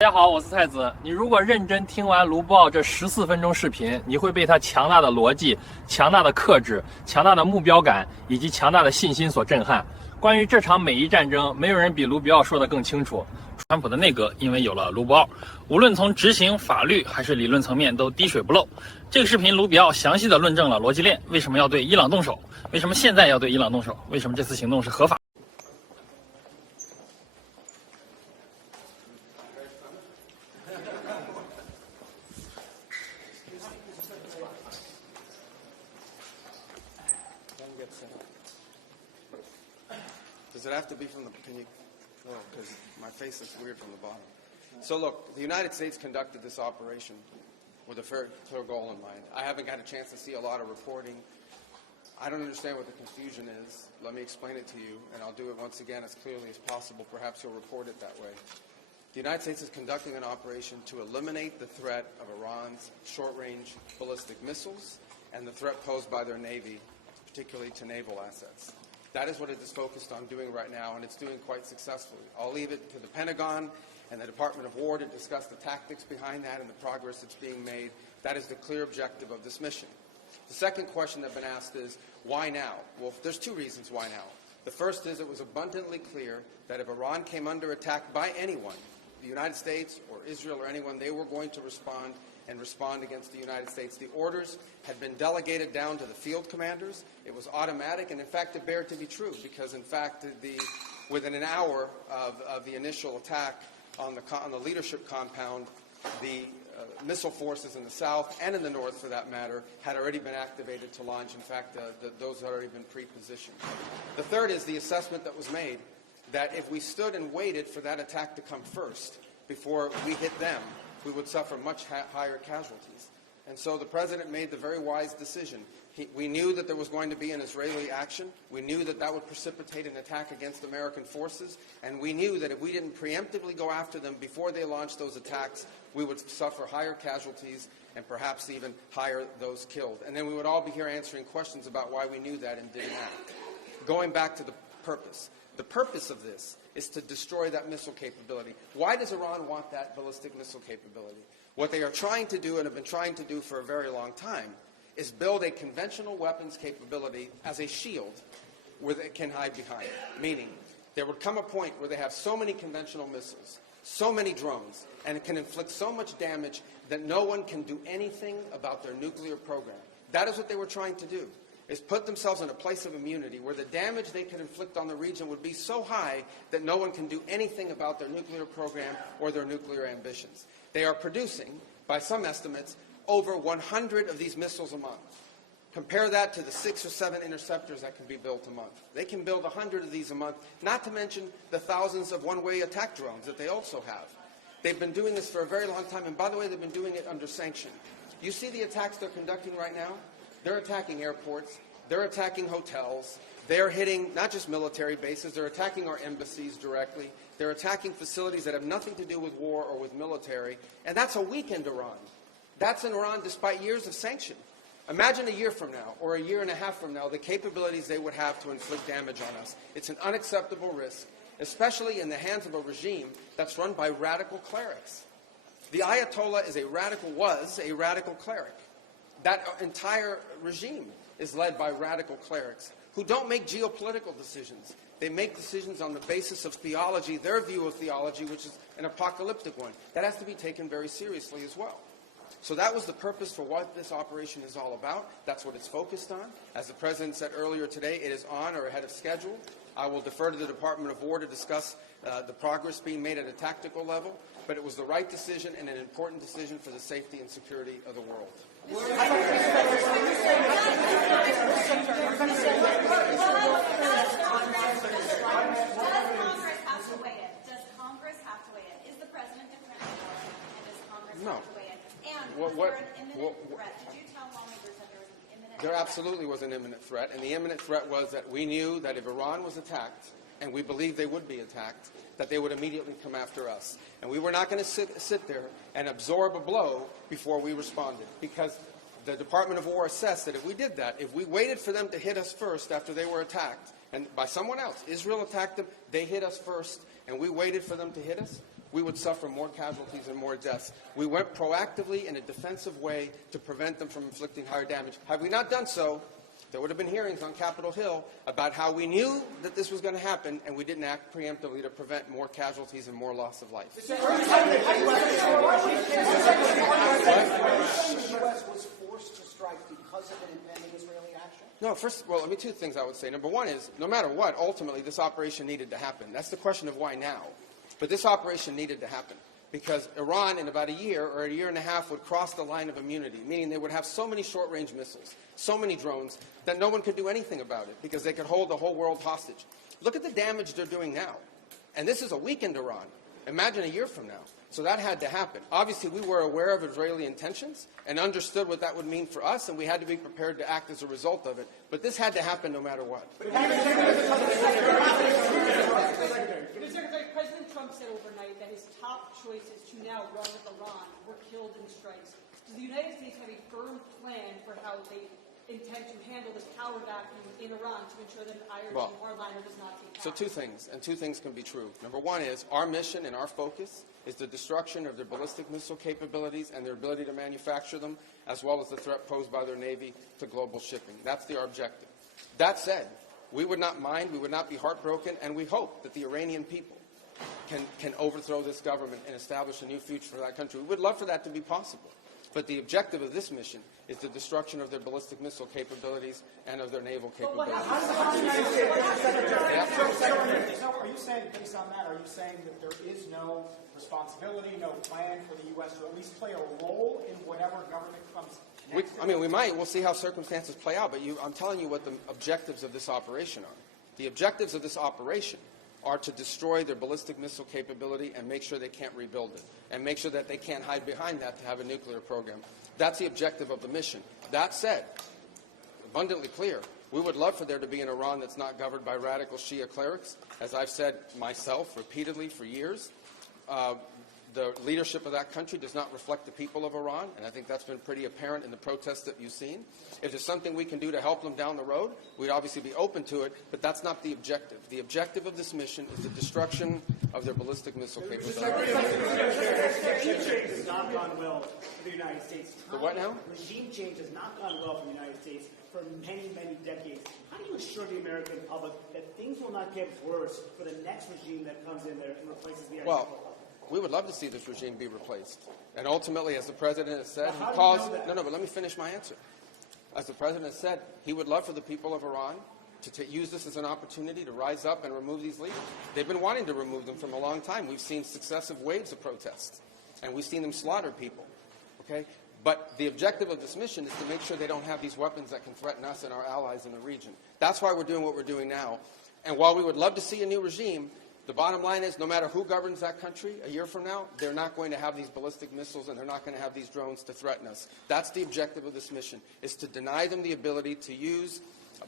大家好，我是太子。你如果认真听完卢布奥这14分钟视频，你会被他强大的逻辑、强大的克制、强大的目标感以及强大的信心所震撼。关于这场美伊战争，没有人比卢比奥说得更清楚。川普的内阁因为有了卢布奥，无论从执行、法律还是理论层面都滴水不漏。这个视频卢比奥详细的论证了逻辑链，为什么要对伊朗动手，为什么现在要对伊朗动手，为什么这次行动是合法。Does it have to be from the, can you, oh, because my face looks weird from the bottom. So look, the United States conducted this operation with a very clear goal in mind. I haven't got a chance to see a lot of reporting. I don't understand what the confusion is. Let me explain it to you, and I'll do it once again as clearly as possible. Perhaps you'll report it that way. The United States is conducting an operation to eliminate the threat of Iran's short-range ballistic missiles and the threat posed by their Navy, particularly to naval assets. That is what it is focused on doing right now, and it's doing quite successfully. I'll leave it to the Pentagon and the Department of War to discuss the tactics behind that and the progress that's being made. That is the clear objective of this mission. The second question that's been asked is, why now? Well, there's two reasons why now. The first is it was abundantly clear that if Iran came under attack by anyone, the United States or Israel or anyone, they were going to respond against the United States. The orders had been delegated down to the field commanders. It was automatic, and in fact, it bared to be true, because in fact, within an hour of the initial attack on the leadership compound, the missile forces in the south and in the north, for that matter, had already been activated to launch. In fact, those had already been pre-positioned. The third is the assessment that was made that if we stood and waited for that attack to come first before we hit them, we would suffer much higher casualties. And so the president made the very wise decision. We knew that there was going to be an Israeli action. We knew that that would precipitate an attack against American forces. And we knew that if we didn't preemptively go after them before they launched those attacks, we would suffer higher casualties and perhaps even higher those killed. And then we would all be here answering questions about why we knew that and didn't act. Going back to the purpose. The purpose of this is to destroy that missile capability. Why does Iran want that ballistic missile capability? What they are trying to do and have been trying to do for a very long time is build a conventional weapons capability as a shield where they can hide behind. Meaning, there would come a point where they have so many conventional missiles, so many drones, and it can inflict so much damage that no one can do anything about their nuclear program. That is what they were trying to do, is put themselves in a place of immunity where the damage they could inflict on the region would be so high that no one can do anything about their nuclear program or their nuclear ambitions. They are producing, by some estimates, over 100 of these missiles a month. Compare that to the 6 or 7 interceptors that can be built a month. They can build 100 of these a month, not to mention the thousands of one-way attack drones that they also have. They've been doing this for a very long time, and by the way, they've been doing it under sanction. You see the attacks they're conducting right now? They're attacking airports, they're attacking hotels, they're hitting not just military bases, they're attacking our embassies directly, they're attacking facilities that have nothing to do with war or with military, and that's a weakened Iran. That's in Iran despite years of sanction. Imagine a year from now, or a year and a half from now, the capabilities they would have to inflict damage on us. It's an unacceptable risk, especially in the hands of a regime that's run by radical clerics. The Ayatollah was a radical cleric. That entire regime is led by radical clerics who don't make geopolitical decisions. They make decisions on the basis of theology, their view of theology, which is an apocalyptic one. That has to be taken very seriously as well. So that was the purpose for what this operation is all about. That's what it's focused on. As the President said earlier today, it is on or ahead of schedule. I will defer to the Department of War to discuss the progress being made at a tactical level, but it was the right decision and an important decision for the safety and security of the world. Does Congress have to weigh it? Does Congress have to weigh it? Is the President declaring war, and does Congress have to weigh it? And was there an imminent threat? Did you tell lawmakers that there was an imminent threat? There absolutely was an imminent threat, and the imminent threat was that we knew that if Iran was attacked, and we believed they would be attacked, that they would immediately come after us. And we were not going to sit there and absorb a blow before we responded, because the Department of War assessed that if we did that, if we waited for them to hit us first after they were attacked, and by someone else, Israel attacked them, they hit us first, and we waited for them to hit us, we would suffer more casualties and more deaths. We went proactively in a defensive way to prevent them from inflicting higher damage. Had we not done so, there would have been hearings on Capitol Hill about how we knew that this was going to happen and we didn't act preemptively to prevent more casualties and more loss of life. The U.S. was forced to strike because of an impending Israeli action? No, well, two things I would say. Number one is, no matter what, ultimately this operation needed to happen. That's the question of why now. But this operation needed to happen because Iran, in about a year or a year and a half, would cross the line of immunity, meaning they would have so many short-range missiles, so many drones, that no one could do anything about it because they could hold the whole world hostage. Look at the damage they're doing now. And this is a weakened Iran. Imagine a year from now. So that had to happen. Obviously, we were aware of Israeli intentions and understood what that would mean for us, and we had to be prepared to act as a result of it. But this had to happen no matter what. President Trump said overnight that his top choices to now run with Iran were killed in strikes. Does the United States have a firm plan for how they intend to handle this power vacuum in Iran to ensure that an Irish hardliner does not take power? So two things, and two things can be true. Number one is our mission and our focus is the destruction of their ballistic missile capabilities and their ability to manufacture them, as well as the threat posed by their Navy to global shipping. That's our objective. That said, we would not mind, we would not be heartbroken, and we hope that the Iranian people can overthrow this government and establish a new future for that country. We would love for that to be possible. But the objective of this mission is the destruction of their ballistic missile capabilities and of their naval capabilities. So are you saying, based on that, are you saying that there is no responsibility, no plan for the U.S. to at least play a role in whatever government comes next? We might. We'll see how circumstances play out. But I'm telling you what the objectives of this operation are. The objectives of this operation are to destroy their ballistic missile capability and make sure they can't rebuild it, and make sure that they can't hide behind that to have a nuclear program. That's the objective of the mission. That said, abundantly clear, we would love for there to be an Iran that's not governed by radical Shia clerics. As I've said myself repeatedly for years, the leadership of that country does not reflect the people of Iran, and I think that's been pretty apparent in the protests that you've seen. If there's something we can do to help them down the road, we'd obviously be open to it, but that's not the objective. The objective of this mission is the destruction of their ballistic missile capabilities. Regime change has not gone well for the United States. The what now? Regime change has not gone well for the United States for many, many decades. How do you assure the American public that things will not get worse for the next regime that comes in there and replaces the Iranian? We would love to see this regime be replaced. And ultimately, as the President has said, but let me finish my answer. As the President has said, he would love for the people of Iran to use this as an opportunity to rise up and remove these leaders. They've been wanting to remove them from a long time. We've seen successive waves of protests, and we've seen them slaughter people. Okay? But the objective of this mission is to make sure they don't have these weapons that can threaten us and our allies in the region. That's why we're doing what we're doing now. And while we would love to see a new regime, the bottom line is no matter who governs that country a year from now, they're not going to have these ballistic missiles and they're not going to have these drones to threaten us. That's the objective of this mission, is to deny them the ability to use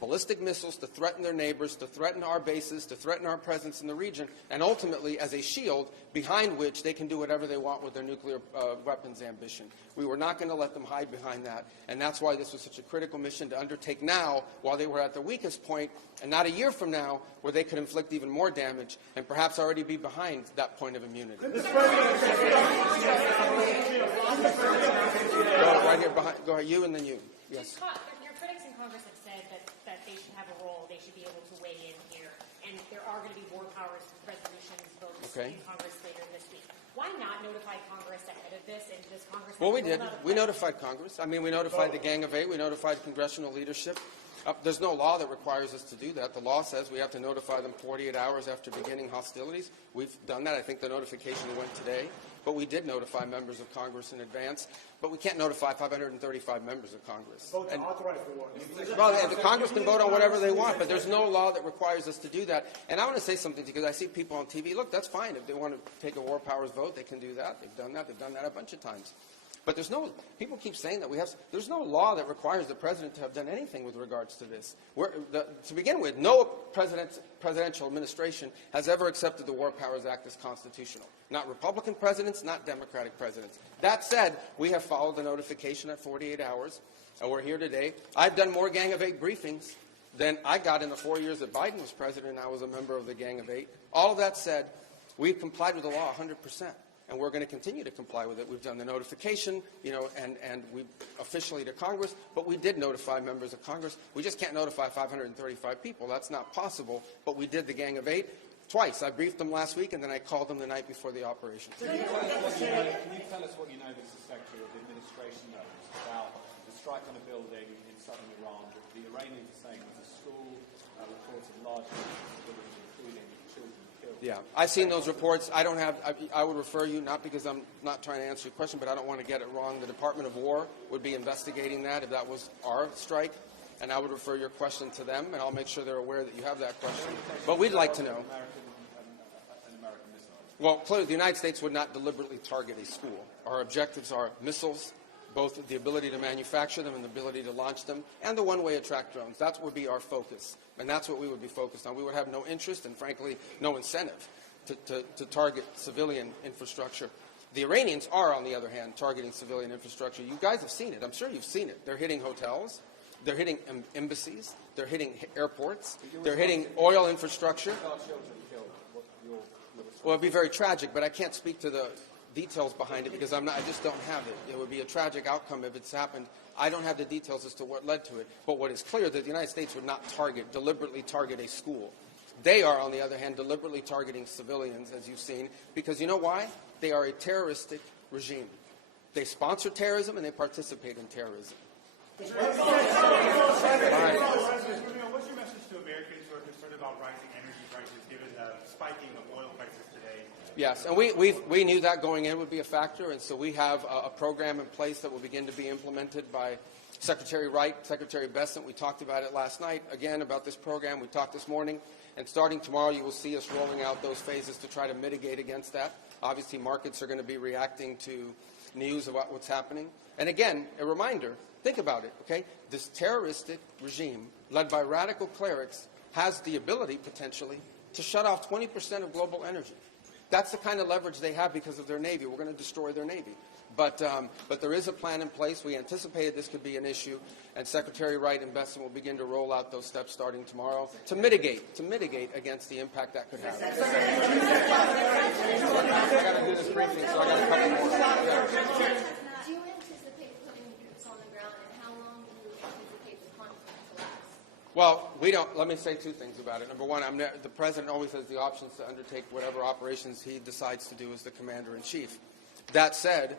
ballistic missiles to threaten their neighbors, to threaten our bases, to threaten our presence in the region, and ultimately as a shield behind which they can do whatever they want with their nuclear weapons ambition. We were not going to let them hide behind that, and that's why this was such a critical mission to undertake now while they were at their weakest point, and not a year from now where they could inflict even more damage and perhaps already be behind that point of immunity. Go right here behind. Go ahead, you and then you. Yes. Your critics in Congress have said that they should have a role, they should be able to weigh in here, and there are going to be war powers resolutions votes in Congress later this week. Why not notify Congress ahead of this, and does Congress... Well, we did. We notified Congress. We notified the Gang of Eight. We notified congressional leadership. There's no law that requires us to do that. The law says we have to notify them 48 hours after beginning hostilities. We've done that. I think the notification went today. But we did notify members of Congress in advance. But we can't notify 535 members of Congress. Vote to authorize the war. Well, the Congress can vote on whatever they want, but there's no law that requires us to do that. And I want to say something because I see people on TV. Look, that's fine. If they want to take a war powers vote, they can do that. They've done that. They've done that a bunch of times. But people keep saying that there's no law that requires the president to have done anything with regards to this. To begin with, no presidential administration has ever accepted the War Powers Act as constitutional. Not Republican presidents, not Democratic presidents. That said, we have followed the notification at 48 hours, and we're here today. I've done more Gang of Eight briefings than I got in the 4 years that Biden was president and I was a member of the Gang of Eight. All of that said, We've complied with the law 100%. And we're going to continue to comply with it. We've done the notification, and we officially to Congress, but we did notify members of Congress. We just can't notify 535 people. That's not possible, but we did the Gang of Eight twice. I briefed them last week, and then I called them the night before the operation. Can you tell us what you know, Mr. Secretary, of the administration knows about the strike on a building in southern Iran that the Iranians are saying was a school, reports of large civilians, including children killed? Yeah, I've seen those reports. I would refer you, not because I'm not trying to answer your question, but I don't want to get it wrong. The Department of War would be investigating that if that was our strike, and I would refer your question to them, and I'll make sure they're aware that you have that question. But we'd like to know. Well, clearly, the United States would not deliberately target a school. Our objectives are missiles, both the ability to manufacture them and the ability to launch them, and the one-way attract drones. That would be our focus, and that's what we would be focused on. We would have no interest and, frankly, no incentive to target civilian infrastructure. The Iranians are, on the other hand, targeting civilian infrastructure. You guys have seen it. I'm sure you've seen it. They're hitting hotels. They're hitting embassies. They're hitting airports. They're hitting oil infrastructure. Well, it'd be very tragic, but I can't speak to the details behind it because I just don't have it. It would be a tragic outcome if it's happened. I don't have the details as to what led to it. But what is clear is that the United States would not deliberately target a school. They are, on the other hand, deliberately targeting civilians, as you've seen, because you know why? They are a terroristic regime. They sponsor terrorism and they participate in terrorism. What's your message to Americans who are concerned about rising energy prices given the spiking of oil prices today? Yes, and we knew that going in would be a factor, and so we have a program in place that will begin to be implemented by Secretary Wright, Secretary Bessent. We talked about it last night, again, about this program. We talked this morning, and starting tomorrow you will see us rolling out those phases to try to mitigate against that. Obviously, markets are going to be reacting to news about what's happening. And again, a reminder, think about it, okay? This terroristic regime, led by radical clerics, has the ability, potentially, to shut off 20% of global energy. That's the kind of leverage they have because of their Navy. We're going to destroy their Navy. But there is a plan in place. We anticipated this could be an issue, and Secretary Wright and Bessent will begin to roll out those steps starting tomorrow to mitigate against the impact that could have. I got to do this briefing, so I got a couple more. Yeah. Do you anticipate putting boots on the ground, and how long do you anticipate the conflict to last? Well, we don't. Let me say two things about it. Number one, the president always has the options to undertake whatever operations he decides to do as the commander-in-chief. That said,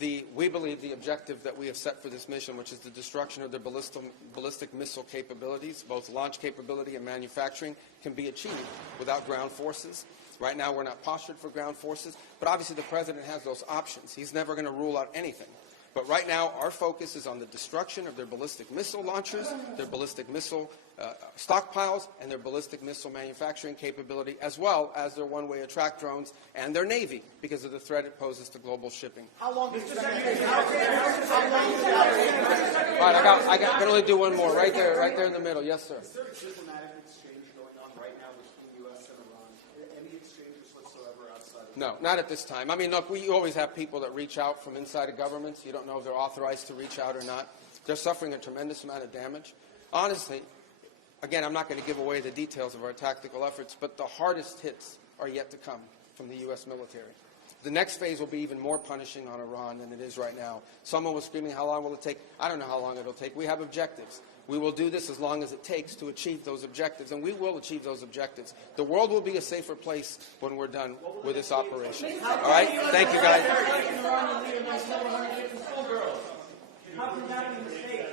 we believe the objective that we have set for this mission, which is the destruction of their ballistic missile capabilities, both launch capability and manufacturing, can be achieved without ground forces. Right now, we're not postured for ground forces, but obviously the president has those options. He's never going to rule out anything. But right now, our focus is on the destruction of their ballistic missile launchers, their ballistic missile stockpiles, and their ballistic missile manufacturing capability, as well as their one-way attract drones and their Navy, because of the threat it poses to global shipping. How long is All right, I can only do one more. Right there in the middle. Yes, sir. Is there a diplomatic exchange going on right now between the U.S. and Iran? Any exchanges whatsoever outside of No, not at this time. I mean, look, we always have people that reach out from inside of governments. You don't know if they're authorized to reach out or not. They're suffering a tremendous amount of damage. Honestly, again, I'm not going to give away the details of our tactical efforts, but the hardest hits are yet to come from the U.S. military. The next phase will be even more punishing on Iran than it is right now. Someone was screaming, how long will it take? I don't know how long it'll take. We have objectives. We will do this as long as it takes to achieve those objectives, and we will achieve those objectives. The world will be a safer place when we're done with this operation. All right? Thank you, guys. How can that be a mistake?